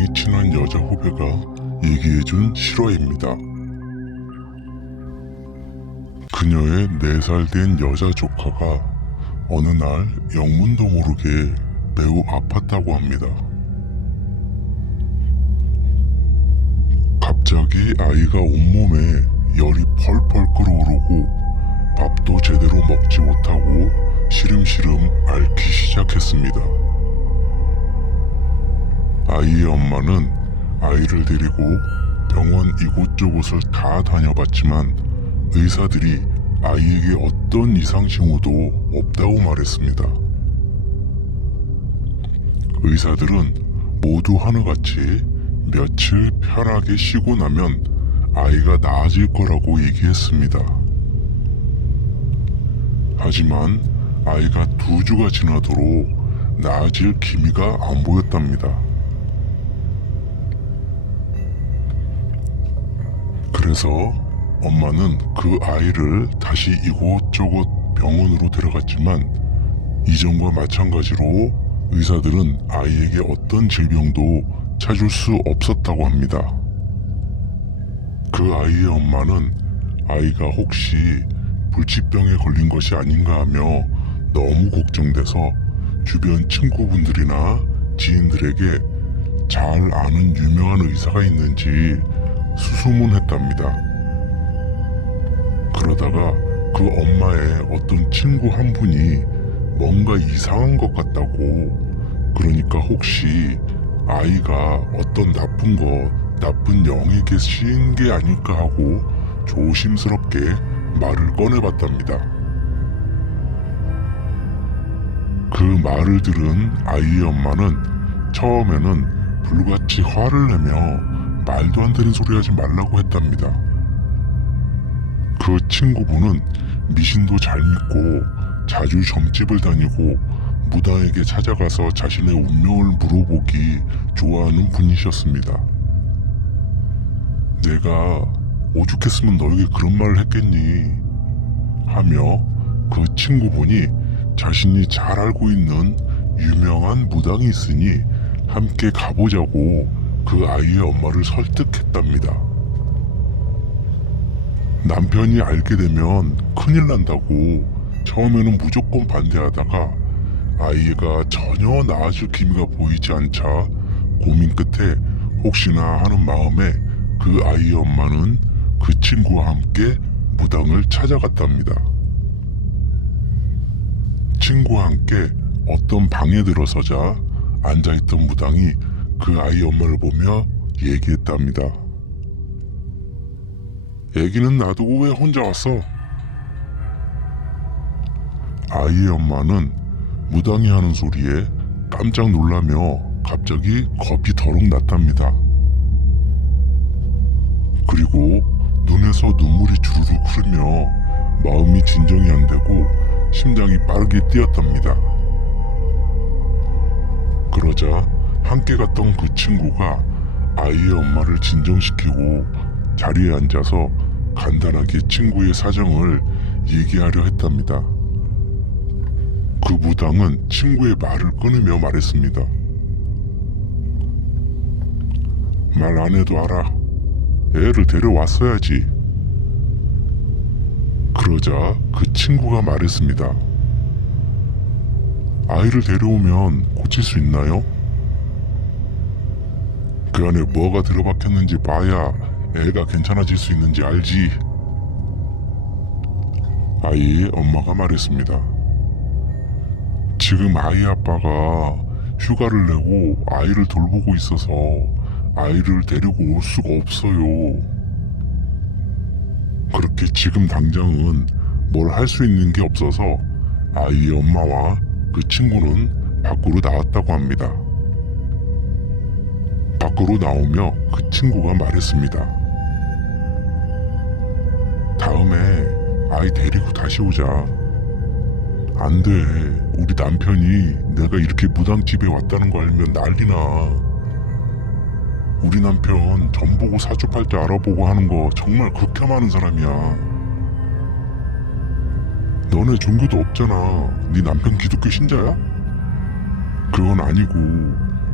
굉장히 친한 여자 후배가 얘기해준 실화입니다. 그녀의 4살 된 여자 조카가 어느 날 영문도 모르게 매우 아팠다고 합니다. 갑자기 아이가 온몸에 열이 펄펄 끓어오르고 밥도 제대로 먹지 못하고 시름시름 앓기 시작했습니다. 아이의 엄마는 아이를 데리고 병원 이곳저곳을 다 다녀봤지만 의사들이 아이에게 어떤 이상 징후도 없다고 말했습니다. 의사들은 모두 하나같이 며칠 편하게 쉬고 나면 아이가 나아질 거라고 얘기했습니다. 하지만 아이가 2주가 지나도록 나아질 기미가 안 보였답니다. 그래서 엄마는 그 아이를 다시 이곳저곳 병원으로 데려갔지만 이전과 마찬가지로 의사들은 아이에게 어떤 질병도 찾을 수 없었다고 합니다. 그 아이의 엄마는 아이가 혹시 불치병에 걸린 것이 아닌가 하며 너무 걱정돼서 주변 친구분들이나 지인들에게 잘 아는 유명한 의사가 있는지 수소문했답니다. 그러다가 그 엄마의 어떤 친구 한 분이 뭔가 이상한 것 같다고, 그러니까 혹시 아이가 어떤 나쁜 영에게 씌인 게 아닐까 하고 조심스럽게 말을 꺼내봤답니다. 그 말을 들은 아이의 엄마는 처음에는 불같이 화를 내며 말도 안 되는 소리 하지 말라고 했답니다. 그 친구분은 미신도 잘 믿고 자주 점집을 다니고 무당에게 찾아가서 자신의 운명을 물어보기 좋아하는 분이셨습니다. 내가 오죽했으면 너에게 그런 말을 했겠니? 하며 그 친구분이 자신이 잘 알고 있는 유명한 무당이 있으니 함께 가보자고 그 아이의 엄마를 설득했답니다. 남편이 알게 되면 큰일 난다고 처음에는 무조건 반대하다가 아이가 전혀 나아질 기미가 보이지 않자 고민 끝에 혹시나 하는 마음에 그 아이의 엄마는 그 친구와 함께 무당을 찾아갔답니다. 친구와 함께 어떤 방에 들어서자 앉아있던 무당이 그 아이 엄마를 보며 얘기했답니다. 애기는 놔두고 왜 혼자 왔어? 아이의 엄마는 무당이 하는 소리에 깜짝 놀라며 갑자기 겁이 더럭 났답니다. 그리고 눈에서 눈물이 주르륵 흐르며 마음이 진정이 안 되고 심장이 빠르게 뛰었답니다. 그러자 함께 갔던 그 친구가 아이의 엄마를 진정시키고 자리에 앉아서 간단하게 친구의 사정을 얘기하려 했답니다. 그 무당은 친구의 말을 끊으며 말했습니다. 말 안 해도 알아. 애를 데려왔어야지. 그러자 그 친구가 말했습니다. 아이를 데려오면 고칠 수 있나요? 그 안에 뭐가 들어박혔는지 봐야 애가 괜찮아질 수 있는지 알지. 아이의 엄마가 말했습니다. 지금 아이 아빠가 휴가를 내고 아이를 돌보고 있어서 아이를 데리고 올 수가 없어요. 그렇게 지금 당장은 뭘 할 수 있는 게 없어서 아이의 엄마와 그 친구는 밖으로 나왔다고 합니다. 밖으로 나오며 그 친구가 말했습니다. 다음에 아이 데리고 다시 오자. 안 돼. 우리 남편이 내가 이렇게 무당집에 왔다는 거 알면 난리나. 우리 남편 점 보고 사주팔자 알아보고 하는 거 정말 그렇게 많은 사람이야. 너네 종교도 없잖아. 네 남편 기독교 신자야? 그건 아니고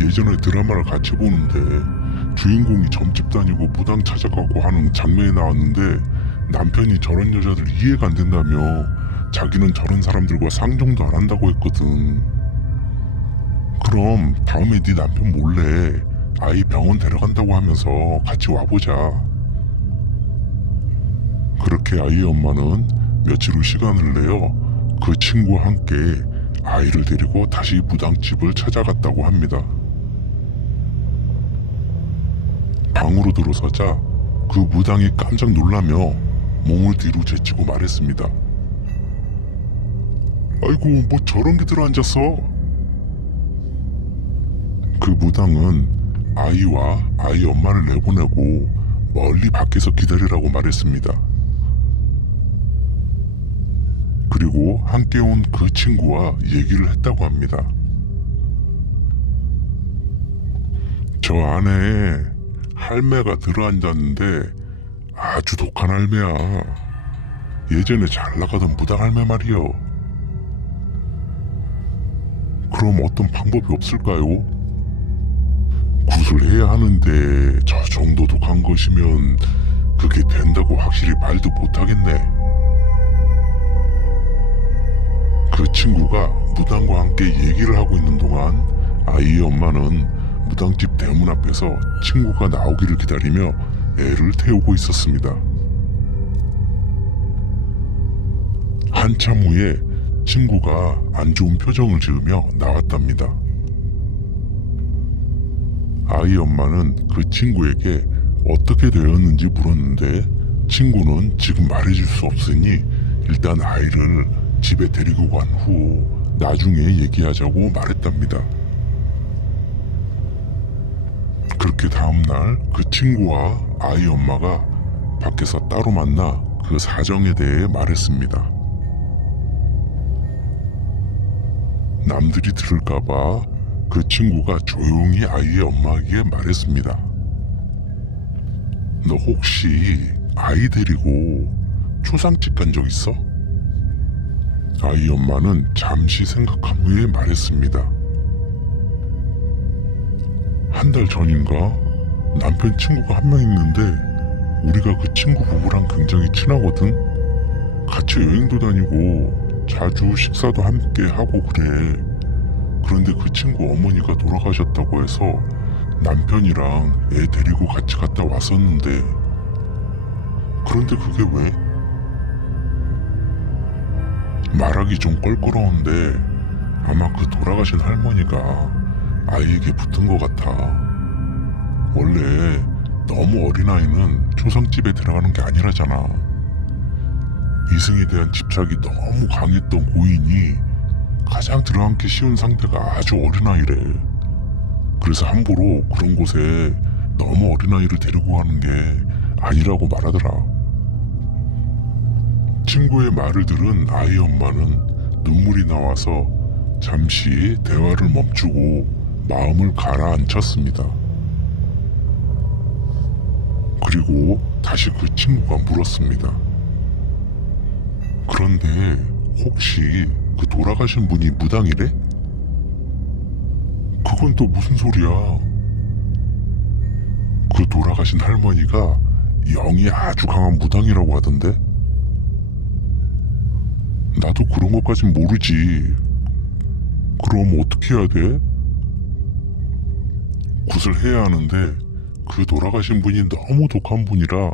예전에 드라마를 같이 보는데 주인공이 점집 다니고 무당 찾아가고 하는 장면이 나왔는데 남편이 저런 여자들 이해가 안 된다며 자기는 저런 사람들과 상종도 안 한다고 했거든. 그럼 다음에 네 남편 몰래 아이 병원 데려간다고 하면서 같이 와보자. 그렇게 아이의 엄마는 며칠 후 시간을 내어 그 친구와 함께 아이를 데리고 다시 무당집을 찾아갔다고 합니다. 방으로 들어서자 그 무당이 깜짝 놀라며 몸을 뒤로 제치고 말했습니다. 아이고, 뭐 저런 게 들어앉았어? 그 무당은 아이와 아이 엄마를 내보내고 멀리 밖에서 기다리라고 말했습니다. 그리고 함께 온 그 친구와 얘기를 했다고 합니다. 저 안에 할매가 들어앉았는데 아주 독한 할매야. 예전에 잘 나가던 무당 할매 말이요. 그럼 어떤 방법이 없을까요? 구슬해야 하는데 저 정도 독한 것이면 그게 된다고 확실히 말도 못하겠네. 그 친구가 무당과 함께 얘기를 하고 있는 동안 아이의 엄마는 무당집 대문 앞에서 친구가 나오기를 기다리며 애를 태우고 있었습니다. 한참 후에 친구가 안 좋은 표정을 지으며 나왔답니다. 아이 엄마는 그 친구에게 어떻게 되었는지 물었는데 친구는 지금 말해줄 수 없으니 일단 아이를 집에 데리고 간 후 나중에 얘기하자고 말했답니다. 그렇게 다음날 그 친구와 아이 엄마가 밖에서 따로 만나 그 사정에 대해 말했습니다. 남들이 들을까봐 그 친구가 조용히 아이의 엄마에게 말했습니다. 너 혹시 아이 데리고 초상집 간 적 있어? 아이 엄마는 잠시 생각한 후에 말했습니다. 한 달 전인가 남편 친구가 한 명 있는데 우리가 그 친구 부부랑 굉장히 친하거든. 같이 여행도 다니고 자주 식사도 함께 하고 그래. 그런데 그 친구 어머니가 돌아가셨다고 해서 남편이랑 애 데리고 같이 갔다 왔었는데 그런데 그게 왜? 말하기 좀 껄끄러운데 아마 그 돌아가신 할머니가 아이에게 붙은 것 같아. 원래 너무 어린아이는 초상집에 들어가는 게 아니라잖아. 이승에 대한 집착이 너무 강했던 고인이 가장 들어앉기 쉬운 상대가 아주 어린아이래. 그래서 함부로 그런 곳에 너무 어린아이를 데리고 가는 게 아니라고 말하더라. 친구의 말을 들은 아이 엄마는 눈물이 나와서 잠시 대화를 멈추고 마음을 가라앉혔습니다. 그리고 다시 그 친구가 물었습니다. 그런데 혹시 그 돌아가신 분이 무당이래? 그건 또 무슨 소리야? 그 돌아가신 할머니가 영이 아주 강한 무당이라고 하던데? 나도 그런 것까진 모르지. 그럼 어떻게 해야 돼? 구슬해야 하는데 그 돌아가신 분이 너무 독한 분이라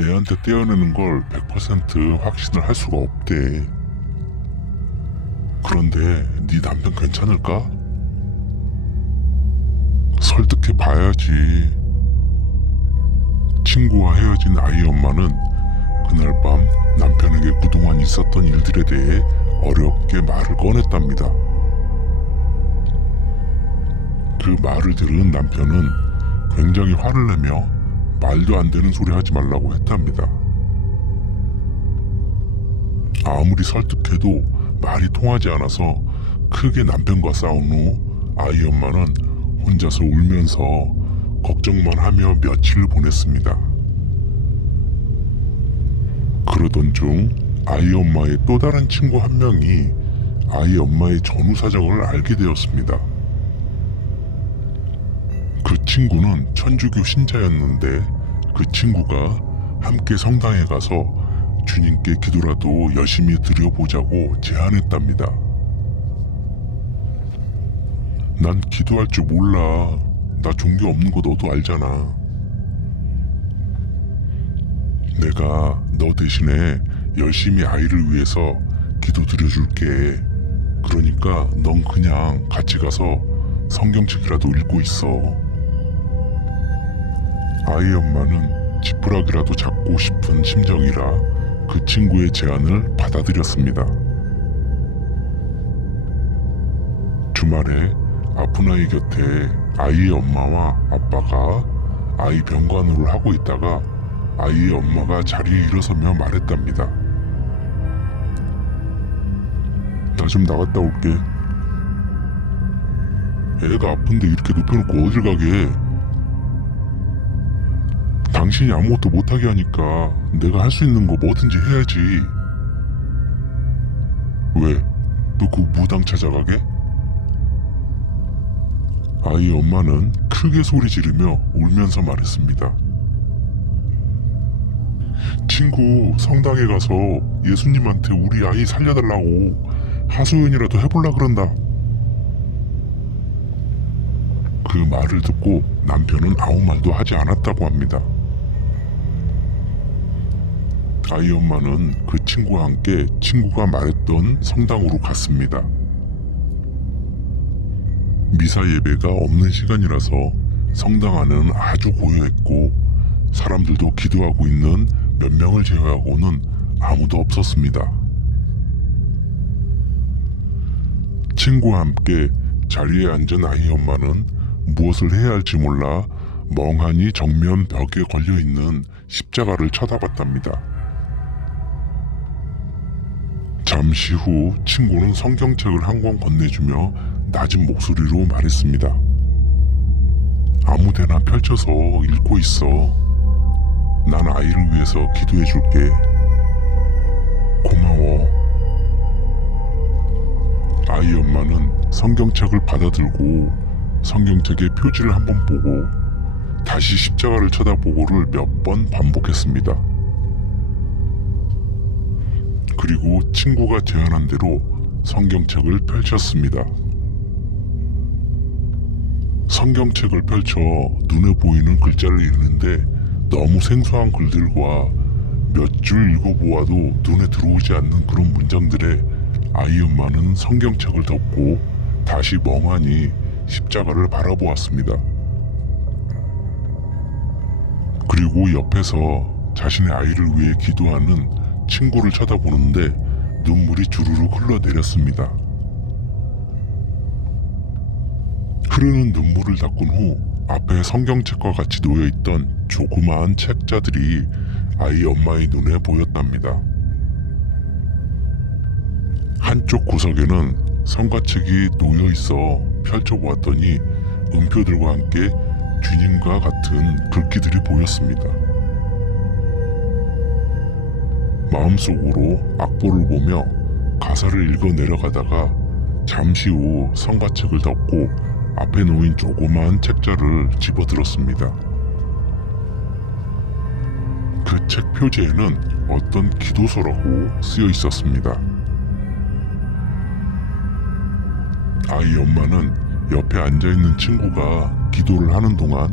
애한테 떼어내는 걸 100% 확신을 할 수가 없대. 그런데 네 남편 괜찮을까? 설득해 봐야지. 친구와 헤어진 아이 엄마는 그날 밤 남편에게 그동안 있었던 일들에 대해 어렵게 말을 꺼냈답니다. 그 말을 들은 남편은 굉장히 화를 내며 말도 안 되는 소리 하지 말라고 했답니다. 아무리 설득해도 말이 통하지 않아서 크게 남편과 싸운 후 아이 엄마는 혼자서 울면서 걱정만 하며 며칠을 보냈습니다. 그러던 중 아이 엄마의 또 다른 친구 한 명이 아이 엄마의 전후 사정을 알게 되었습니다. 친구는 천주교 신자였는데 그 친구가 함께 성당에 가서 주님께 기도라도 열심히 드려보자고 제안했답니다. 난 기도할 줄 몰라. 나 종교 없는 거 너도 알잖아. 내가 너 대신에 열심히 아이를 위해서 기도 드려줄게. 그러니까 넌 그냥 같이 가서 성경책이라도 읽고 있어. 아이 엄마는 지푸라기라도 잡고 싶은 심정이라 그 친구의 제안을 받아들였습니다. 주말에 아픈 아이 곁에 아이의 엄마와 아빠가 아이 병간호를 하고 있다가 아이의 엄마가 자리에 일어서며 말했답니다. 나 좀 나갔다 올게. 애가 아픈데 이렇게 눕혀놓고 어딜 가게. 당신이 아무것도 못하게 하니까 내가 할 수 있는 거 뭐든지 해야지. 왜? 너 그 무당 찾아가게? 아이의 엄마는 크게 소리 지르며 울면서 말했습니다. 친구 성당에 가서 예수님한테 우리 아이 살려달라고 하소연이라도 해볼라 그런다. 그 말을 듣고 남편은 아무 말도 하지 않았다고 합니다. 아이 엄마는 그 친구와 함께 친구가 말했던 성당으로 갔습니다. 미사 예배가 없는 시간이라서 성당 안은 아주 고요했고 사람들도 기도하고 있는 몇 명을 제외하고는 아무도 없었습니다. 친구와 함께 자리에 앉은 아이 엄마는 무엇을 해야 할지 몰라 멍하니 정면 벽에 걸려있는 십자가를 쳐다봤답니다. 잠시 후 친구는 성경책을 한 권 건네주며 낮은 목소리로 말했습니다. 아무데나 펼쳐서 읽고 있어. 난 아이를 위해서 기도해줄게. 고마워. 아이 엄마는 성경책을 받아들고 성경책의 표지를 한번 보고 다시 십자가를 쳐다보고를 몇 번 반복했습니다. 그리고 친구가 제안한 대로 성경책을 펼쳤습니다. 성경책을 펼쳐 눈에 보이는 글자를 읽는데 너무 생소한 글들과 몇 줄 읽어보아도 눈에 들어오지 않는 그런 문장들에 아이 엄마는 성경책을 덮고 다시 멍하니 십자가를 바라보았습니다. 그리고 옆에서 자신의 아이를 위해 기도하는 친구를 쳐다보는데 눈물이 주르륵 흘러내렸습니다. 흐르는 눈물을 닦은 후 앞에 성경책과 같이 놓여있던 조그마한 책자들이 아이 엄마의 눈에 보였답니다. 한쪽 구석에는 성가책이 놓여있어 펼쳐보았더니 음표들과 함께 주님과 같은 글귀들이 보였습니다. 마음속으로 악보를 보며 가사를 읽어 내려가다가 잠시 후 성가책을 덮고 앞에 놓인 조그마한 책자를 집어들었습니다. 그 책 표지에는 어떤 기도서라고 쓰여 있었습니다. 아이 엄마는 옆에 앉아있는 친구가 기도를 하는 동안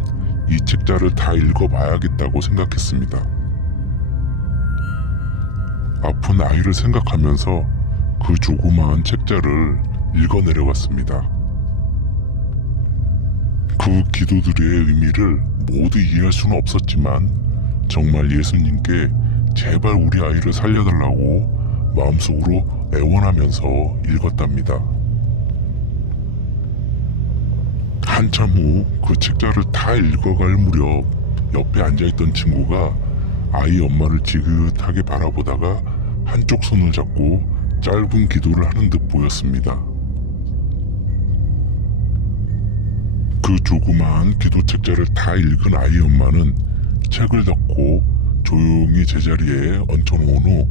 이 책자를 다 읽어봐야겠다고 생각했습니다. 아픈 아이를 생각하면서 그 조그마한 책자를 읽어 내려갔습니다. 그 기도들의 의미를 모두 이해할 수는 없었지만 정말 예수님께 제발 우리 아이를 살려달라고 마음속으로 애원하면서 읽었답니다. 한참 후 그 책자를 다 읽어갈 무렵 옆에 앉아있던 친구가 아이 엄마를 지긋하게 바라보다가 한쪽 손을 잡고 짧은 기도를 하는 듯 보였습니다. 그 조그마한 기도 책자를 다 읽은 아이 엄마는 책을 덮고 조용히 제자리에 얹혀놓은 후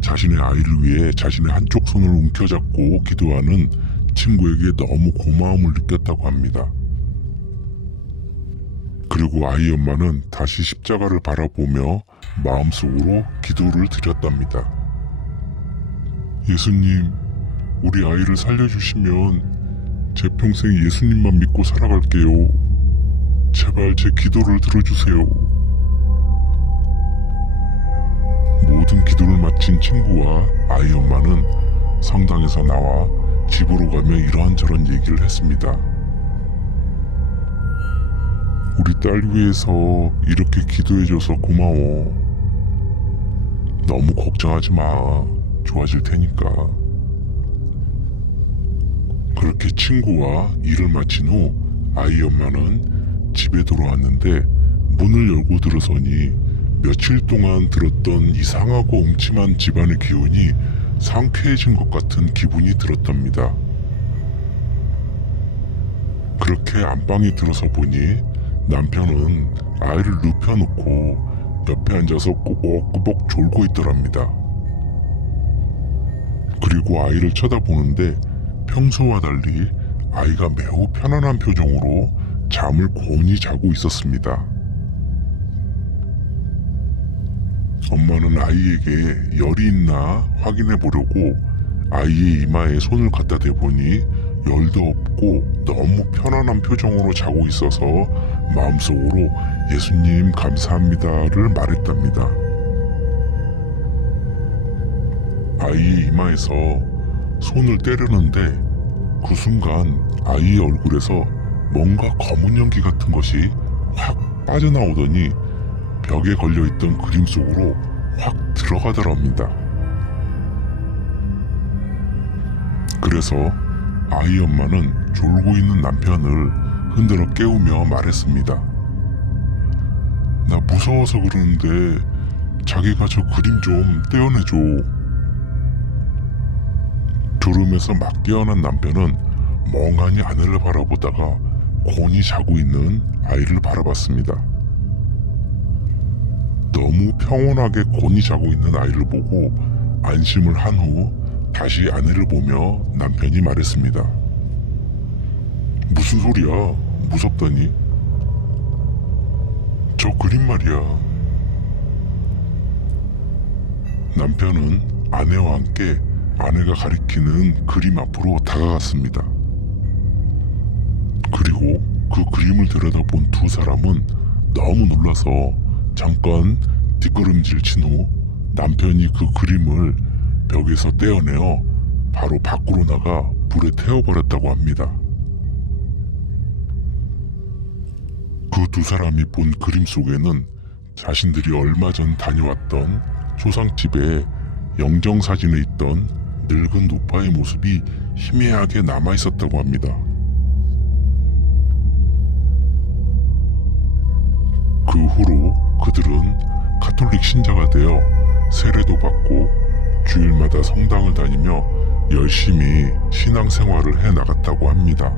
자신의 아이를 위해 자신의 한쪽 손을 움켜잡고 기도하는 친구에게 너무 고마움을 느꼈다고 합니다. 그리고 아이 엄마는 다시 십자가를 바라보며 마음속으로 기도를 드렸답니다. 예수님, 우리 아이를 살려주시면 제 평생 예수님만 믿고 살아갈게요. 제발 제 기도를 들어주세요. 모든 기도를 마친 친구와 아이 엄마는 성당에서 나와 집으로 가며 이러한저런 얘기를 했습니다. 우리 딸 위해서 이렇게 기도해줘서 고마워. 너무 걱정하지 마. 좋아질 테니까. 그렇게 친구와 일을 마친 후 아이 엄마는 집에 돌아왔는데 문을 열고 들어서니 며칠 동안 들었던 이상하고 음침한 집안의 기운이 상쾌해진 것 같은 기분이 들었답니다. 그렇게 안방에 들어서 보니 남편은 아이를 눕혀놓고 옆에 앉아서 꾸벅꾸벅 졸고 있더랍니다. 그리고 아이를 쳐다보는데 평소와 달리 아이가 매우 편안한 표정으로 잠을 곤히 자고 있었습니다. 엄마는 아이에게 열이 있나 확인해 보려고 아이의 이마에 손을 갖다 대보니 열도 없고 너무 편안한 표정으로 자고 있어서 마음속으로 예수님 감사합니다를 말했답니다. 아이의 이마에서 손을 때리는데 그 순간 아이의 얼굴에서 뭔가 검은 연기 같은 것이 확 빠져나오더니 벽에 걸려있던 그림 속으로 확 들어가더랍니다. 그래서 아이 엄마는 졸고 있는 남편을 흔들어 깨우며 말했습니다. 나 무서워서 그러는데 자기가 저 그림 좀 떼어내줘. 졸음에서 막 깨어난 남편은 멍하니 하늘을 바라보다가 곤히 자고 있는 아이를 바라봤습니다. 너무 평온하게 곤히 자고 있는 아이를 보고 안심을 한 후 다시 아내를 보며 남편이 말했습니다. 무슨 소리야? 무섭다니? 저 그림 말이야. 남편은 아내와 함께 아내가 가리키는 그림 앞으로 다가갔습니다. 그리고 그 그림을 들여다본 두 사람은 너무 놀라서 잠깐 뒷걸음질 친 후 남편이 그 그림을 벽에서 떼어내어 바로 밖으로 나가 불에 태워버렸다고 합니다. 그 두 사람이 본 그림 속에는 자신들이 얼마 전 다녀왔던 소상집에 영정사진에 있던 늙은 노파의 모습이 희미하게 남아있었다고 합니다. 그 후로 그들은 가톨릭 신자가 되어 세례도 받고 주일마다 성당을 다니며 열심히 신앙생활을 해 나갔다고 합니다.